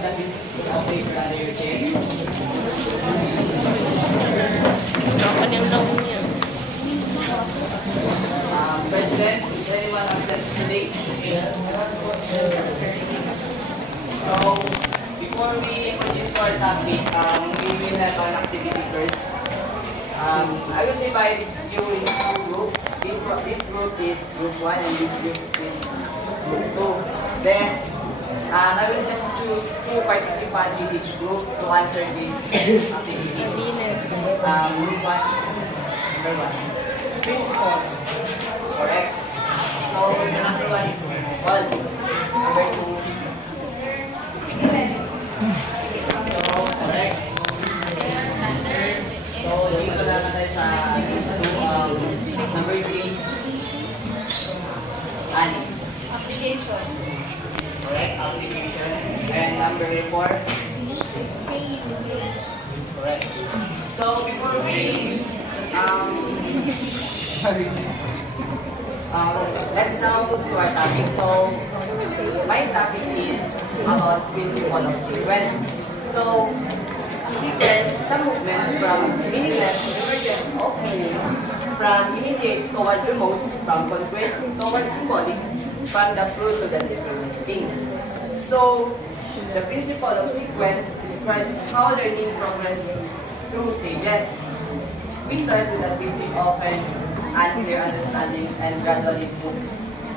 have the piece of paper under your chair? Kanyang lang niya. President, is anyone absent today? So, before we proceed to our topic, we will have an activity first. I will divide you into two groups. This group is group 1 and this group is group 2. Then, I will just choose 2 participants in each group to answer this activity. Group 1, number 1. Principles. Correct. So, the number 1 is principle. Number 2. So, correct. So, dito na tayo sa number 3. Ani. Application. Correct. Application. And number 4. Correct. So, before we let's now move to our topic. So, my topic is about principle of sequence. So, sequence is a movement from meaningless to emergence of meaning, from immediate toward remote, from concrete toward symbolic, from the fruit to the thing. So, the principle of sequence describes how learning progress through stages. We start with a basic, often unclear understanding and gradually move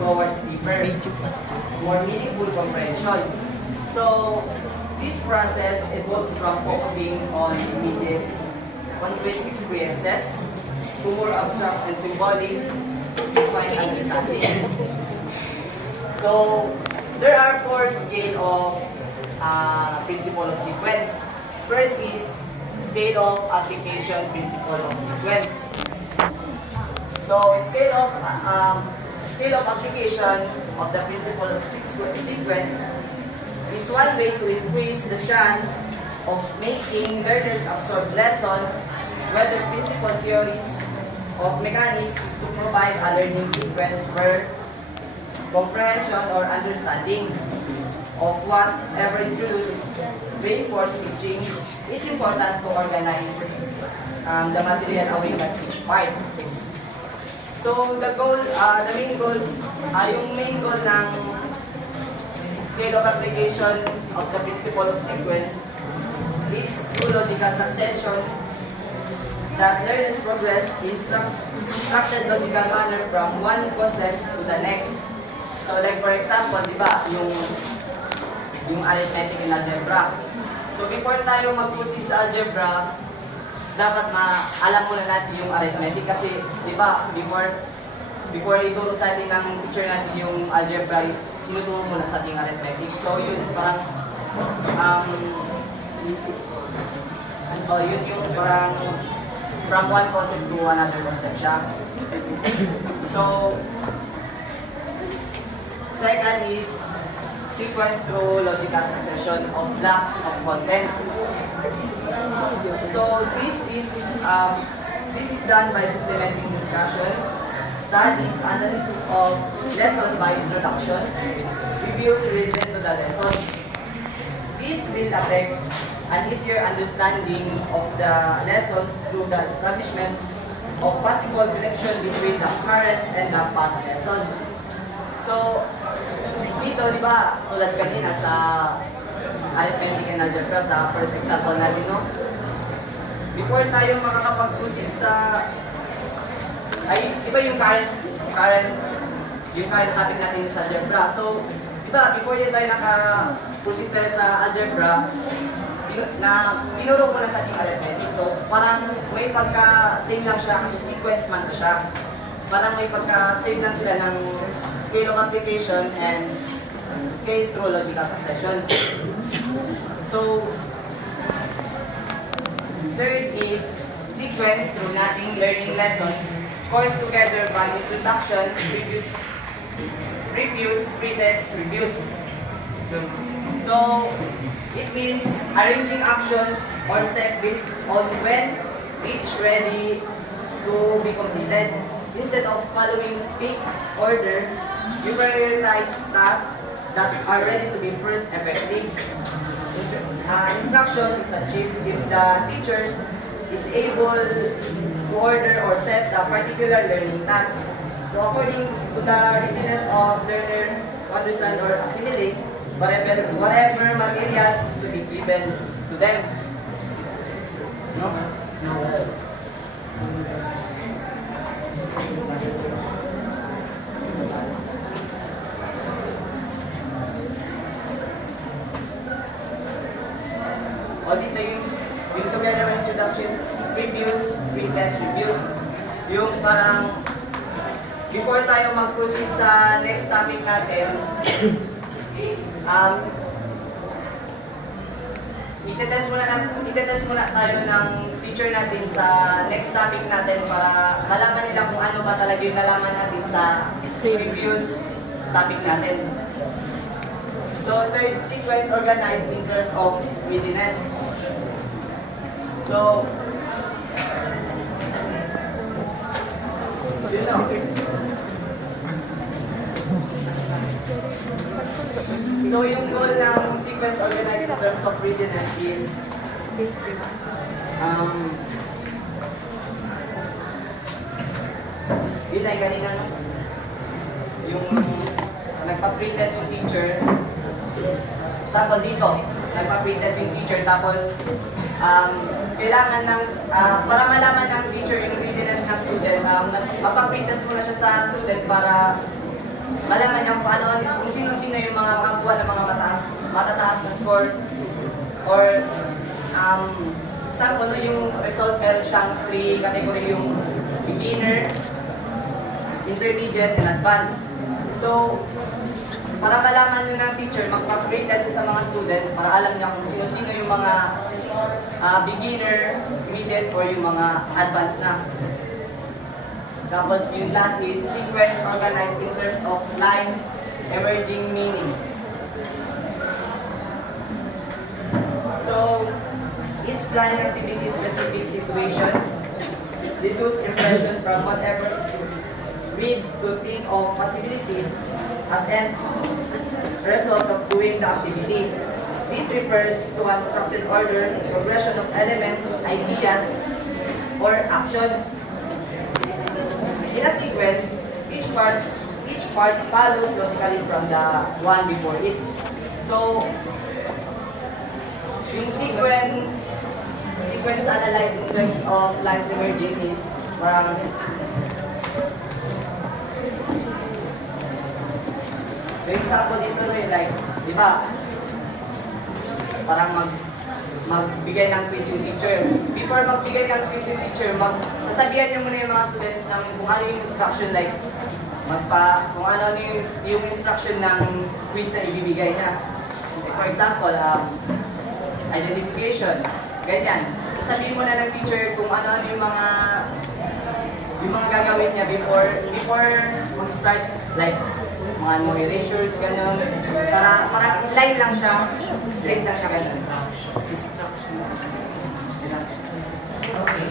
towards deeper, more meaningful comprehension. So, this process evolves from focusing on immediate, concrete experiences to more abstract and symbolic, defined understanding. So, there are 4 scales of principle of sequence. First is scale of application principle of sequence. So, scale of application of the principle of sequence is one way to increase the chance of making learners absorb lesson, whether principal theories of mechanics is to provide a learning sequence where comprehension or understanding of whatever introduces reinforced teaching. It's important to organize the material away at each part. So the main goal ng scale of application of the principle of sequence is through logical succession that learners progress in structured logical manner from one concept to the next. So like for example, di ba, yung arithmetic in algebra. So before tayo mag-proceed sa algebra, dapat alam muna natin yung arithmetic kasi di ba, before ituro sa atin ng teacher natin yung algebra, tinuturo muna sa ating arithmetic. So yun parang yun yung parang from one concept to another concept siya. So second is sequence through logical succession of blocks of contents. So this is done by supplementing discussion, studies, analysis of lesson by introductions, reviews related to the lesson. This will affect an easier understanding of the lessons through the establishment of possible connection between the current and the past lessons. So, dito, di ba, tulad kanina sa arithmetic and algebra, sa first example natin, no? Before tayo makakapag-proceed sa, di ba yung current topic natin sa algebra. So, di ba, before din tayo naka-proceed tayo sa algebra, tinuro ko na sa ating arithmetic. So, parang may pagka-same lang siya kasi sequence man siya. Parang may pagka-same lang sila ng scale of application and scale through logical succession. So, third is sequence through nating learning lesson, course together by introduction, reviews, pretest, reviews. So, it means arranging actions or step based on when each ready to be completed. Instead of following fixed order, you prioritize tasks that are ready to be first effective. instruction is achieved if the teacher is able to order or set a particular learning task. So according to the readiness of learner to understand or assimilate whatever materials is to be given to them. No? O dito yung together introduction, reviews, pre-test reviews. Yung parang before tayo mag-proceed sa next topic natin, itetest muna tayo ng teacher natin sa next topic natin para malaman nila kung ano ba talaga yung nalaman natin sa previous topic natin. So, third sequence organized in terms of readiness. So, yun na. So, yung goal ng sequence organized in terms of readiness is yun ay kanina yung nagpa-pretest yung teacher. Sample dito, nagpa-pretest yung teacher tapos kailangan ng para malaman ng teacher yung readiness ng student, magpa-pretest muna siya sa student para malaman niya kung sino-sino yung mga kakuha ng mga matataas na score or sample no, yung result meron siyang 3 category, yung beginner, intermediate, and advanced. So, para malaman nyo ng teacher, magpa-grade test sa mga student para alam niya kung sino-sino yung mga beginner, intermediate, or yung mga advanced na. Tapos yung last is sequence organized in terms of line emerging meanings. So, each planning activity specific situations deduce impression from whatever read to think of possibilities as end result of doing the activity. This refers to a structured order, progression of elements, ideas, or actions. In a sequence, each part follows logically from the one before it. So, yung sequence analyzed in terms of lines emerging is parang yung example dito rin, like, di ba, parang magbigay ng quiz yung teacher. Before magbigay ng quiz yung teacher, sasabihan niyo muna yung mga students ng kung ano yung instruction, like, kung ano yung instruction ng quiz na ibibigay niya. Like, for example, identification, ganyan. Sasabihin muna ng teacher kung ano yung mga gagawin niya before mag-start, like, mga no erasures, gano'n. Para line lang siya, straight lang siya gano'n. Instruction. Okay.